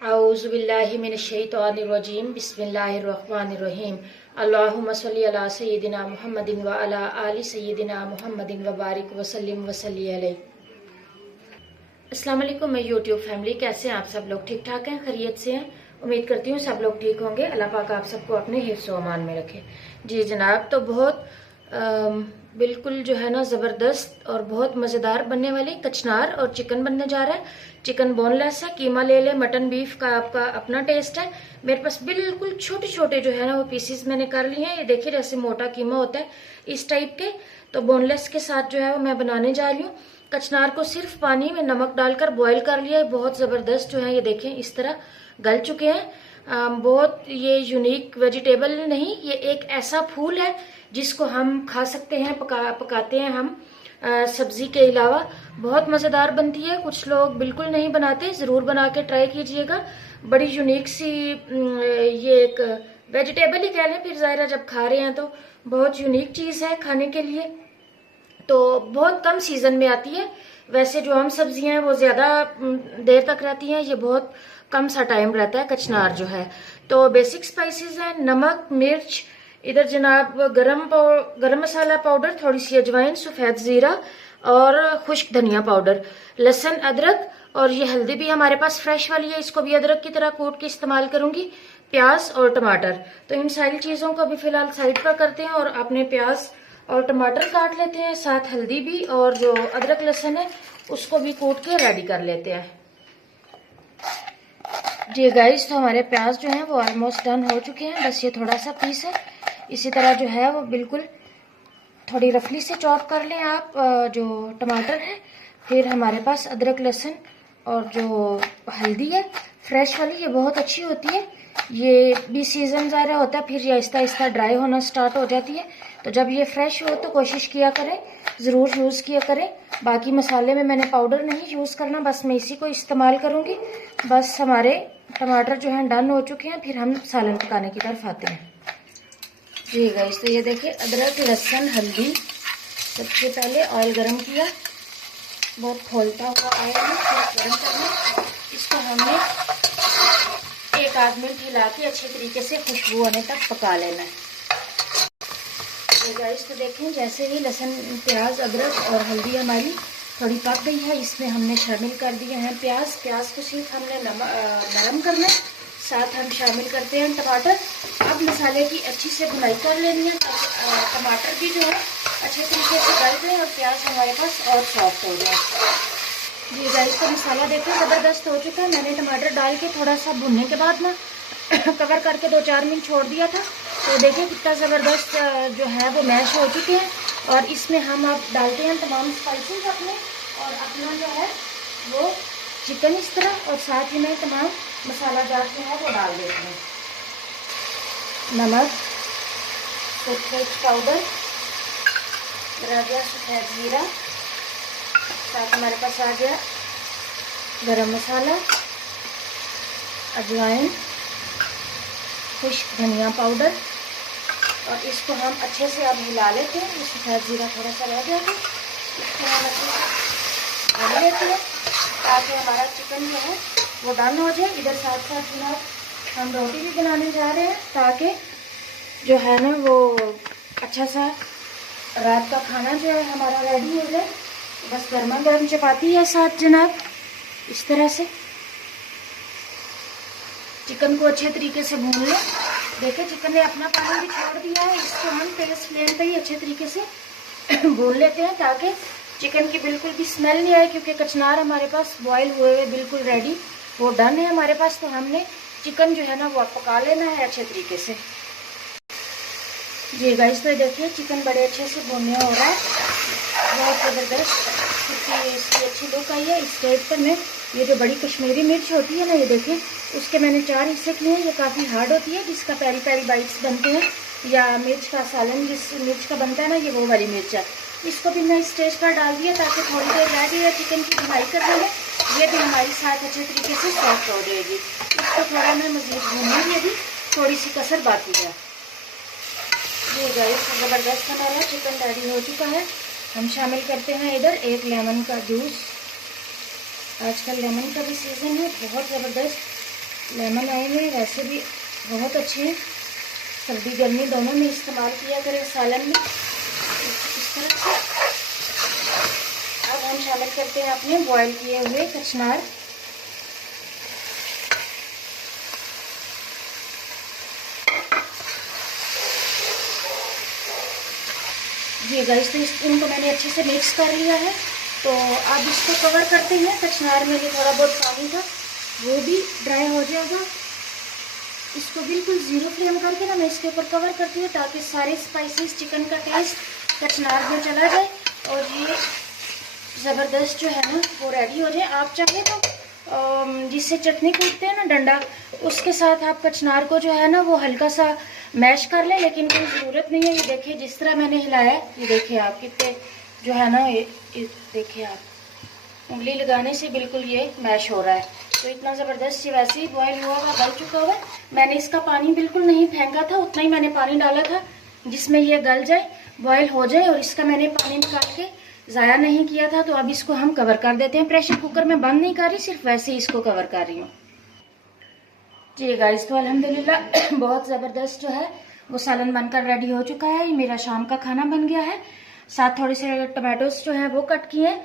औज़ुबिल्लाहि मिनश्शैतानिर्रजीम बिस्मिल्लाहिर्रहमानिर्रहीम अल्लाहुम्मा सल्लि अला सय्यिदिना मुहम्मदिन व अला आलि सय्यिदिना मुहम्मदिन व बारिक व सल्लिम व सल्ली अलैहि। अस्सलाम वालेकुम मैं यूट्यूब फैमिली, कैसे हैं आप सब लोग? ठीक ठाक हैं, खैरियत से हैं? उम्मीद करती हूँ सब लोग ठीक होंगे। अल्लाह पाक आप सबको अपने हिफ्ज़ व अमान में रखे। जी जनाब, तो बहुत बिल्कुल जो है ना ज़बरदस्त और बहुत मज़ेदार बनने वाली कचनार और चिकन बनने जा रहा है। चिकन बोनलेस है, कीमा ले ले, मटन बीफ का आपका अपना टेस्ट है। मेरे पास बिल्कुल छोटे छोटे जो है ना वो पीसीस मैंने कर लिए हैं। ये देखिए जैसे मोटा कीमा होता है इस टाइप के। तो बोनलेस के साथ जो है वो मैं बनाने जा रही हूँ। कचनार को सिर्फ पानी में नमक डालकर बॉईल कर लिया है। बहुत ज़बरदस्त जो है ये देखें इस तरह गल चुके हैं। बहुत ये यूनिक वेजिटेबल नहीं, ये एक ऐसा फूल है जिसको हम खा सकते हैं, पकाते हैं हम सब्जी के अलावा। बहुत मज़ेदार बनती है। कुछ लोग बिल्कुल नहीं बनाते, ज़रूर बना के ट्राई कीजिएगा। बड़ी यूनिक सी ये एक वेजिटेबल ही कह लें, फिर ज़ाहिर जब खा रहे हैं तो बहुत यूनिक चीज़ है खाने के लिए। तो बहुत कम सीजन में आती है। वैसे जो आम सब्जियां हैं वो ज्यादा देर तक रहती हैं, ये बहुत कम सा टाइम रहता है कचनार जो है। तो बेसिक स्पाइसेस हैं नमक, मिर्च, इधर जनाब गरम मसाला पाउडर, थोड़ी सी अजवाइन, सफेद जीरा और खुश्क धनिया पाउडर, लहसुन, अदरक और ये हल्दी भी हमारे पास फ्रेश वाली है, इसको भी अदरक की तरह कूट के इस्तेमाल करूंगी। प्याज और टमाटर, तो इन सारी चीजों को अभी फिलहाल साइड पर करते हैं और अपने प्याज और टमाटर काट लेते हैं, साथ हल्दी भी और जो अदरक लहसुन है उसको भी कूट के रेडी कर लेते हैं। जी गाइस, तो हमारे प्याज जो है वो ऑलमोस्ट डन हो चुके हैं, बस ये थोड़ा सा पीस है। इसी तरह जो है वो बिल्कुल थोड़ी रफली से चॉप कर लें आप जो टमाटर है। फिर हमारे पास अदरक लहसुन और जो हल्दी है फ्रेश वाली, ये बहुत अच्छी होती है। ये भी सीजन ज़्यादा होता है, फिर ये आहिस्ता आहिस्ता ड्राई होना स्टार्ट हो जाती है। तो जब ये फ्रेश हो तो कोशिश किया करें, ज़रूर यूज़ किया करें। बाकी मसाले में मैंने पाउडर नहीं यूज़ करना, बस मैं इसी को इस्तेमाल करूँगी। बस हमारे टमाटर जो हैं डन हो चुके हैं, फिर हम सालन पकाने की तरफ आते हैं। जी गाइस, तो ये देखिए अदरक लहसुन हल्दी, सबसे पहले ऑयल गरम किया, बहुत खोलता हुआ ऑयल है, गरम करना। इसको हमने 1-8 मिनट हिला के अच्छे तरीके से खुशबू आने तक पका लेना है। तो गाइस, तो देखें जैसे ही लहसुन, प्याज, अदरक और हल्दी हमारी थोड़ी पक गई है, इसमें हमने शामिल कर दिए हैं प्याज। प्याज को सिर्फ हमने नरम करना है, साथ हम शामिल करते हैं टमाटर। अब मसाले की अच्छी से भुनाई कर लेनी है, टमाटर भी जो है अच्छे तरीके से गल जाए और प्याज हमारे पास और सॉफ्ट हो जाए। जी गाइस, तो मसाला देखिए ज़बरदस्त हो चुका है। मैंने टमाटर डाल के थोड़ा सा भुनने के बाद ना कवर करके 2-4 मिनट छोड़ दिया था। तो देखिए कितना ज़बरदस्त जो है वो मैश हो चुके हैं। और इसमें हम अब डालते हैं तमाम स्पाइसेस अपने, और अपना जो है वो चिकन इस तरह, और साथ ही में तमाम मसाला जार जो है वो डाल देते हैं। नमक, मिर्च पाउडर, आ गया सफेद जीरा, साथ हमारे पास आ गया गरम मसाला, अजवाइन, खुश्क धनिया पाउडर, और इसको हम अच्छे से अब हिला लेते हैं। ये सफेद जीरा थोड़ा सा रह गया है, इसको हम अच्छे से भून लेते हैं ताकि हमारा चिकन जो है वो डन हो जाए। इधर साथ साथ जनाब हम रोटी भी बनाने जा रहे हैं ताकि जो है ना वो अच्छा सा रात का खाना जो है हमारा रेडी हो जाए। बस गर्मा गर्म चपाती है साथ जनाब, इस तरह से चिकन को अच्छे तरीके से भून लें। देखिए चिकन ने अपना पानी भी छोड़ दिया है, इसको हम तेज फ्लेम पे ही अच्छे तरीके से भून लेते हैं ताकि चिकन की बिल्कुल भी स्मेल नहीं आए, क्योंकि कचनार हमारे पास बॉईल हुए हुए बिल्कुल रेडी वो डन है हमारे पास। तो हमने चिकन जो है ना वो पका लेना है अच्छे तरीके से। जी गाइस, तो देखिए चिकन बड़े अच्छे से भुनने हो रहा है, बहुत ज़बरदस्त इसकी अच्छी लुक आई है। इस स्टेज पर मैं ये जो बड़ी कश्मीरी मिर्च होती है ना, ये देखिए उसके मैंने 4 हिस्से किए हैं। ये काफ़ी हार्ड होती है, जिसका पेरी पेरी बाइट्स बनते हैं, या मिर्च का सालन जिस मिर्च का बनता है ना, ये वो वाली मिर्च है। इसको भी मैं स्टेज पर डाल दिया ताकि थोड़ी देर रह गई है चिकन की भुनाई करने में, ये भी हमारे साथ अच्छे तरीके से सॉफ्ट हो जाएगी। इसको थोड़ा मैं मज़ीद भूनूंगी, अभी थोड़ी सी कसर बाकी है। ये गाइस ज़बरदस्त हमारा चिकन रेडी हो चुका है। हम शामिल करते हैं इधर 1 लेमन का जूस। आजकल लेमन का भी सीज़न है, बहुत ज़बरदस्त लेमन आए हैं, वैसे भी बहुत अच्छे हैं, सर्दी गर्मी दोनों में इस्तेमाल किया करें सालन में। इस तरह से अब हम शामिल करते हैं अपने बॉयल किए हुए कचनार। जी गाइस, तो इनको मैंने अच्छे से मिक्स कर लिया है। तो अब इसको कवर करते हैं। कचनार में भी थोड़ा बहुत पानी था, वो भी ड्राई हो जाएगा। इसको बिल्कुल ज़ीरो फ्लेम करके ना मैं इसके ऊपर कवर करती हूँ, ताकि सारे स्पाइसेस, चिकन का टेस्ट कचनार में चला जाए और ये ज़बरदस्त जो है ना वो रेडी हो जाए। आप चाहे तो जिससे चटनी कूटते हैं ना डंडा, उसके साथ आप कचनार को जो है ना वो हल्का सा मैश कर लें, लेकिन कोई ज़रूरत नहीं है। ये देखिए जिस तरह मैंने हिलाया, ये देखिए आप कितने जो है ना ये देखिए आप उंगली लगाने से बिल्कुल ये मैश हो रहा है। तो इतना ज़बरदस्त ये वैसे ही बॉयल हुआ हुआ गल चुका हुआ है। मैंने इसका पानी बिल्कुल नहीं फेंका था, उतना ही मैंने पानी डाला था जिसमें ये गल जाए, बॉयल हो जाए, और इसका मैंने पानी निकाल के ज़ाया नहीं किया था। तो अब इसको हम कवर कर देते हैं। प्रेशर कुकर में बंद नहीं कर रही, सिर्फ वैसे ही इसको कवर कर रही हूँ। जी गाइस, तो अल्हम्दुलिल्लाह बहुत ज़बरदस्त जो है वो सालन बनकर रेडी हो चुका है। ये मेरा शाम का खाना बन गया है। साथ थोड़े से टमाटोस जो है वो कट किए।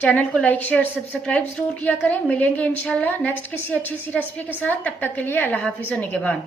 चैनल को लाइक शेयर सब्सक्राइब जरूर किया करें। मिलेंगे इंशाल्लाह नेक्स्ट किसी अच्छी सी रेसिपी के साथ। तब तक के लिए अल्लाह हाफिज़ व निगहबान।